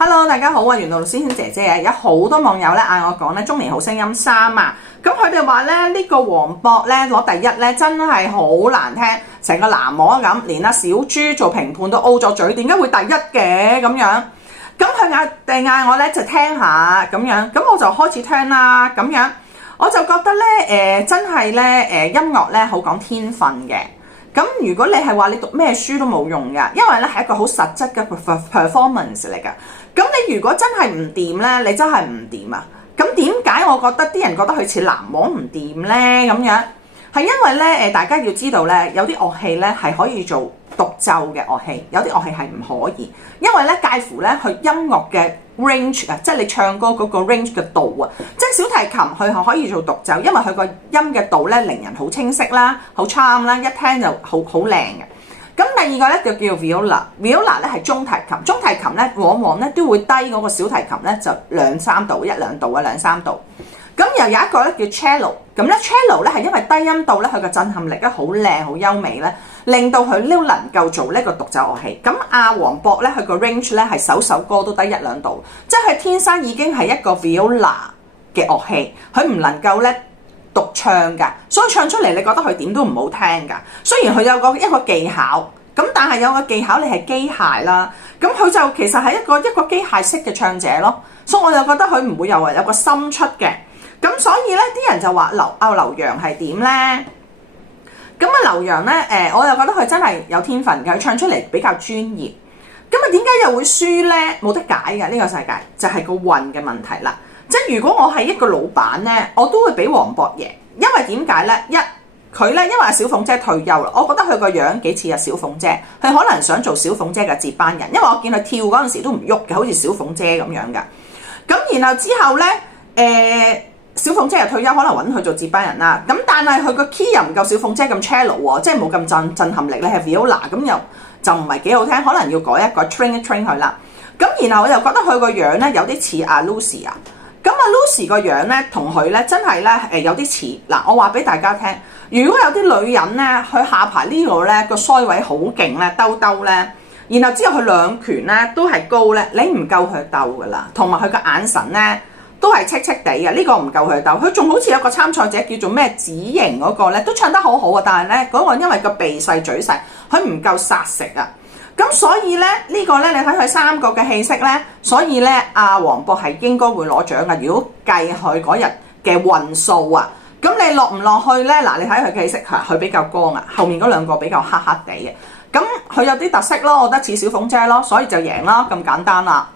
Hello， 大家好啊！袁老師姐姐啊，有好多網友咧嗌我講咧《中年好聲音3》啊，咁佢哋話咧呢個黃渤咧攞第一咧真係好難聽，成個喃嘸咁，連阿小豬做評判都 O 咗嘴，點解會第一嘅咁樣？咁佢嗌我咧就聽下咁樣，咁我就開始聽啦，咁樣我就覺得咧真係咧音樂咧好講天分嘅。咁如果你係話你讀咩書都冇用㗎，因為咧係一個好實質嘅 performance 嚟㗎。咁你如果真係唔掂咧，你真係唔掂啊！咁點解我覺得啲人覺得佢似喃嘸唔掂咧？咁樣係因為咧大家要知道咧，有啲樂器咧係可以做獨奏嘅樂器，有啲樂器係唔可以，因為咧介乎咧佢音樂嘅 range 啊，即係你唱歌嗰個 range 嘅度啊，即係小提琴佢係可以做獨奏，因為佢個音嘅度咧令人好清晰啦，好 charm 啦，一聽就好靚嘅。咁第二個咧就叫 viola 咧係中提琴，中提琴咧往往咧都會低嗰個小提琴咧就2-3度，一兩度啊2-3度。咁又有一個咧叫 cello， 咁咧 cello 咧係因為低音度咧佢個震撼力咧好靚好優美咧，令到佢都能夠做呢個獨奏樂器。咁阿黃渤咧佢個 range 咧係首歌都低一兩度，即係佢天生已經係一個 viola 嘅樂器，佢唔能夠咧獨唱㗎，所以唱出嚟你覺得佢點都唔好聽㗎。雖然佢有一個技巧，咁但係有個技巧你係機械啦，咁佢就其實係一個機械式嘅唱者咯。所以我就覺得佢唔會有個心出嘅。咁所以咧，啲人就話劉洋係點咧？咁啊，劉洋咧，我又覺得佢真係有天分嘅，佢唱出嚟比較專業。咁啊，點解又會輸咧？冇得解嘅，呢個世界就係個運嘅問題啦。即係如果我係一個老闆咧，我都會俾黃渤贏，因為點解咧？佢咧，因為阿小鳳姐退休啦，我覺得佢個樣幾似阿小鳳姐，佢可能想做小鳳姐嘅接班人，因為我見佢跳嗰陣時都唔喐嘅，好似小鳳姐咁樣噶。咁然後之後咧，小鳳姐又退休，可能揾佢做接班人啦。咁但係佢個 key 又唔夠小鳳姐咁 cello 喎，即係冇咁震撼力咧，係 viola 咁又就唔係幾好聽，可能要改一改 train 一 train 佢啦。咁然後我又覺得佢個樣咧有啲似阿 Lucy 啊。咁阿 Lucy 個樣咧同佢咧真係咧有啲似嗱。我話俾大家聽，如果有啲女人咧，佢下排呢度咧個腮位好勁咧，兜咧，然後之後佢兩拳咧都係高咧，你唔夠佢鬥噶啦，同埋佢個眼神咧。都係戚戚地嘅，呢個唔夠佢鬥。佢仲好似有個參賽者叫做咩子瑩嗰個咧，都唱得好好啊。但係咧嗰個因為個鼻細嘴細，佢唔夠殺食啊。咁所以咧呢個咧，你睇佢三個嘅氣息咧，所以咧阿黃渤係應該會攞獎嘅。如果計佢嗰日嘅運數啊，咁你落唔落去咧？嗱，你睇佢氣息嚇，佢比較光啊，後面嗰兩個比較黑黑地嘅。咁佢有啲特色咯，我覺得似小鳳姐咯，所以就贏啦，咁簡單啦。